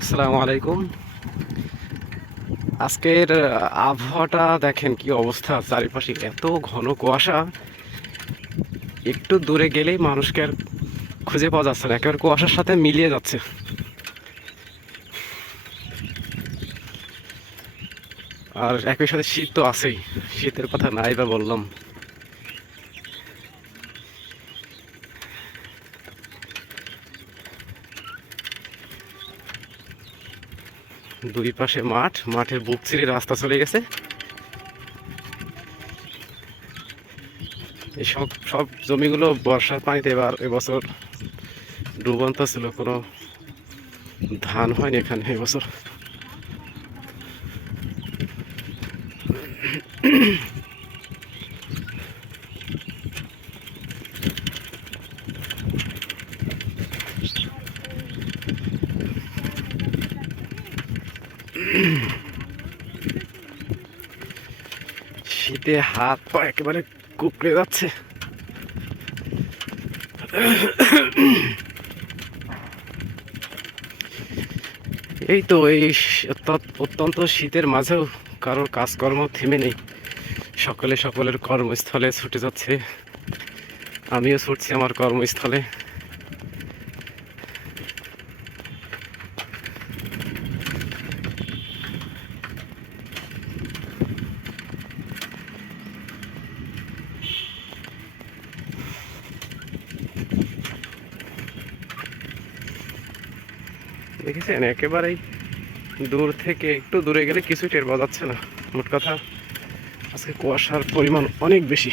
আসসালামু আলাইকুম। আজকের আবহাওয়াটা দেখেন কি অবস্থা, চারিপাশে এত ঘন কুয়াশা, একটু দূরে গেলেই মানুষকে আর খুঁজে পাওয়া যাচ্ছে না, একেবারে কুয়াশার সাথে মিলিয়ে যাচ্ছে। আর একই সাথে শীত তো আছেই, শীতের কথা নাই বা বললাম। দুই পাশে মাঠ, মাঠের বুক চিরে রাস্তা চলে গেছে। এই সব সব জমিগুলো বর্ষার পানিতে এবার এবছর ডুবন্ত ছিল, কোনো ধান হয়নি এখানে এবছর। শীতে হাত পা একেবারে কুকড়ে যাচ্ছে। এই তো এই অত্যন্ত শীতের মাঝেও কারোর কাজকর্ম থেমে নেই, সকলে সকলের কর্মস্থলে ছুটে যাচ্ছে। আমিও ছুটছি আমার কর্মস্থলে। দেখেছেন, একেবারেই দূর থেকে একটু দূরে গেলে কিছু টের পাওয়া যাচ্ছে না। মোট কথা আজকে কুয়াশার পরিমাণ অনেক বেশি।